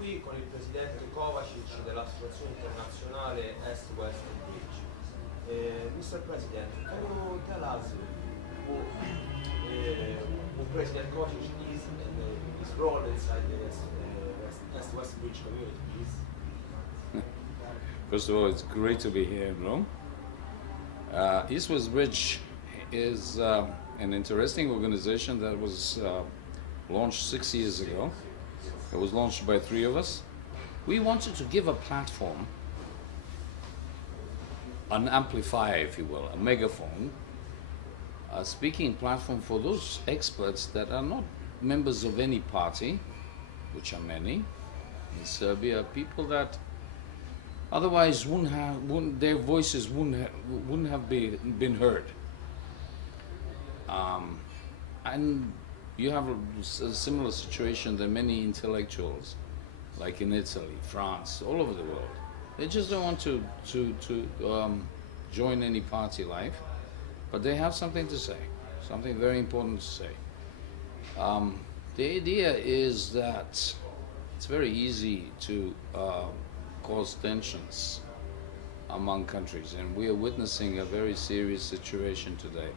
qui con il presidente Kovačić dell'Associazione Internazionale Est-West Bridge. Mr. President, can you tell us who President Kovačić is and his role inside the Est-West Bridge community, please? First of all, it's great to be here in Rome. East-West Bridge is an interesting organization that was launched 6 years ago. It was launched by 3 of us. We wanted to give a platform, an amplifier, if you will, a megaphone, a speaking platform for those experts that are not members of any party, which are many in Serbia, people that otherwise their voices wouldn't have been heard. And you have a similar situation that many intellectuals, like in Italy, France, all over the world, they just don't want to join any party life, but they have something to say, something very important to say. The idea is that it's very easy to cause tensions among countries, and we are witnessing a very serious situation today.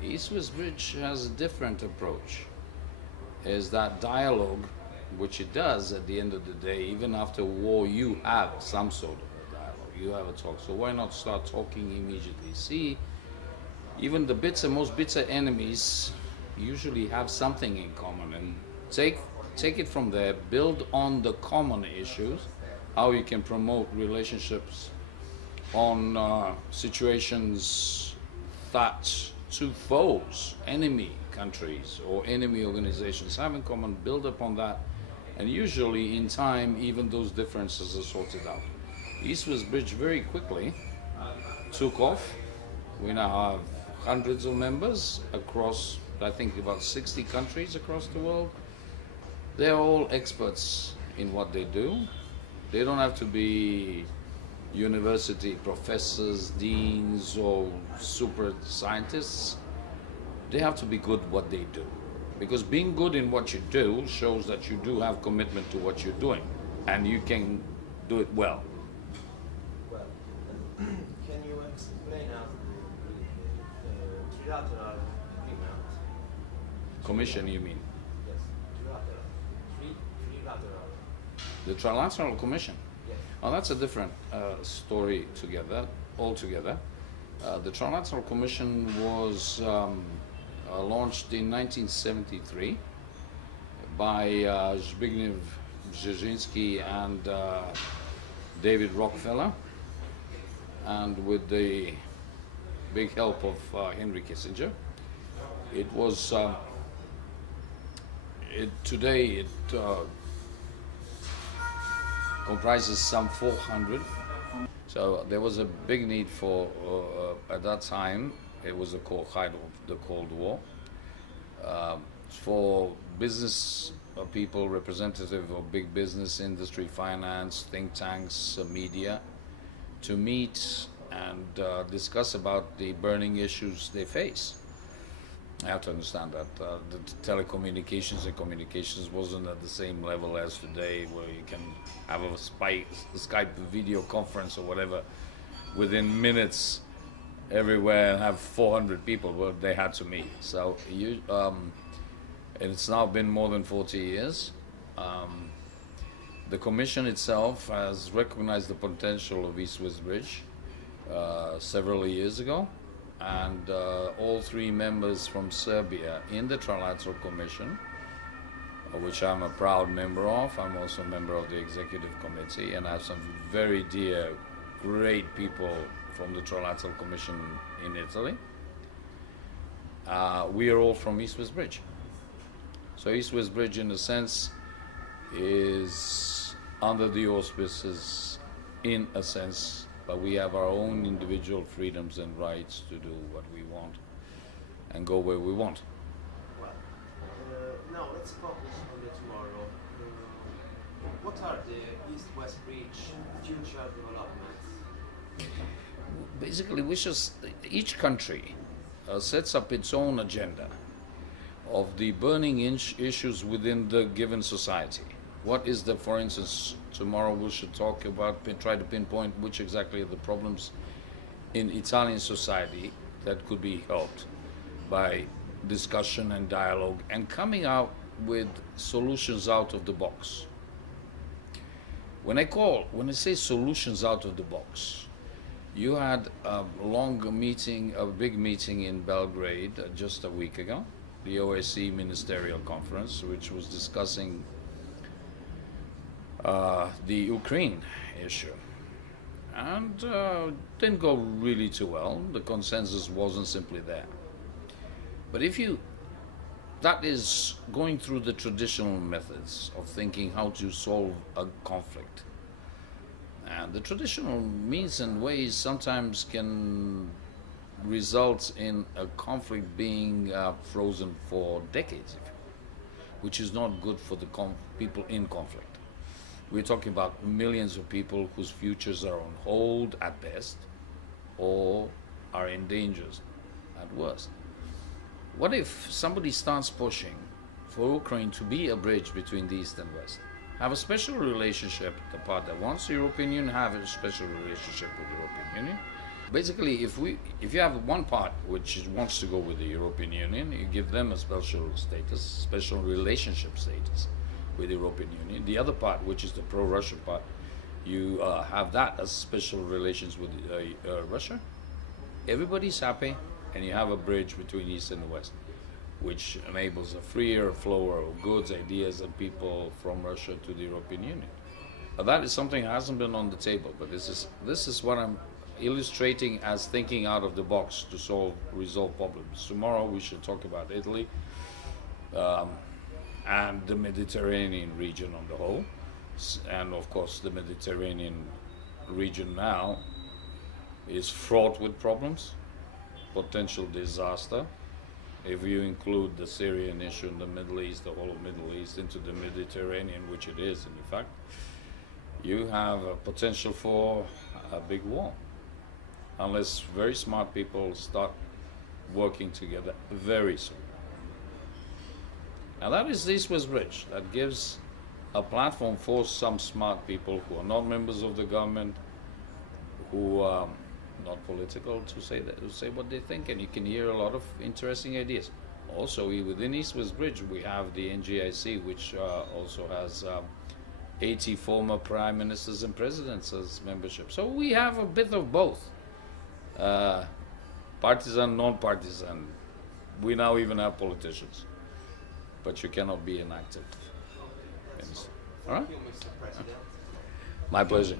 East-West Bridge has a different approach, is that dialogue, which it does at the end of the day. Even after war, you have some sort of a dialogue, you have a talk, so why not start talking immediately? See, even the most bitter enemies usually have something in common, and take it from there, build on the common issues, how you can promote relationships on situations that two foes, enemy countries or enemy organizations have in common, build upon that, and usually in time even those differences are sorted out. East-West Bridge very quickly took off. We now have hundreds of members across, I think, about 60 countries across the world. They're all experts in what they do. They don't have to be university professors, deans, or super scientists. They have to be good at what they do, because being good in what you do shows that you do have commitment to what you're doing, and you can do it well. Well, can you explain us the trilateral agreement? Commission, you mean? Yes, trilateral. The Trilateral Commission? Yes. Oh, that's a different story altogether. The Trilateral Commission was launched in 1973 by Zbigniew Brzezinski and David Rockefeller, and with the big help of Henry Kissinger. It was today comprises some 400. So there was a big need for, at that time, it was the height of the Cold War, for business people, representative of big business, industry, finance, think tanks, media, to meet and discuss about the burning issues they face. I have to understand that the telecommunications and communications wasn't at the same level as today, where you can have a Skype video conference or whatever within minutes everywhere and have 400 people. Well, they had to meet. So it's now been more than 40 years. The Commission itself has recognized the potential of East-West Bridge several years ago. And all 3 members from Serbia in the Trilateral Commission, which I'm a proud member of. I'm also a member of the Executive Committee, and I have some very dear, great people from the Trilateral Commission in Italy. We are all from East-West Bridge. So East-West Bridge, in a sense, is under the auspices, in a sense, but we have our own individual freedoms and rights to do what we want and go where we want. Well, now let's focus on the tomorrow. What are the East-West Bridge future developments? Basically, each country sets up its own agenda of the burning issues within the given society. What is the, for instance, tomorrow we should talk about, try to pinpoint which exactly are the problems in Italian society that could be helped by discussion and dialogue and coming out with solutions out of the box. When I say solutions out of the box, you had a big meeting in Belgrade just a week ago, the OSCE Ministerial Conference, which was discussing the Ukraine issue. And didn't go really too well. The consensus wasn't simply there. But that is going through the traditional methods of thinking how to solve a conflict. And the traditional means and ways sometimes can result in a conflict being frozen for decades, which is not good for the people in conflict. We're talking about millions of people whose futures are on hold at best or are in danger at worst. What if somebody starts pushing for Ukraine to be a bridge between the East and West? Have a special relationship, the part that wants the European Union, have a special relationship with the European Union. Basically, if you have one part which wants to go with the European Union, you give them a special status, special relationship status with the European Union. The other part, which is the pro-Russian part, you have that as special relations with Russia. Everybody's happy, and you have a bridge between East and the West, which enables a freer flow of goods, ideas, and people from Russia to the European Union. That is something that hasn't been on the table, but this is what I'm illustrating as thinking out of the box to resolve problems. Tomorrow we should talk about Italy and the Mediterranean region on the whole, and of course the Mediterranean region now is fraught with problems, potential disaster. If you include the Syrian issue in the Middle East, the whole of Middle East into the Mediterranean, which it is in fact, you have a potential for a big war, unless very smart people start working together very soon. Now that is the East-West Bridge that gives a platform for some smart people who are not members of the government, who are not political, to say what they think, and you can hear a lot of interesting ideas. Also, within East-West Bridge, we have the NGIC, which also has 80 former prime ministers and presidents as membership. So we have a bit of both, partisan, non-partisan. We now even have politicians, but you cannot be inactive. All right? Thank you, Mr. President. My pleasure.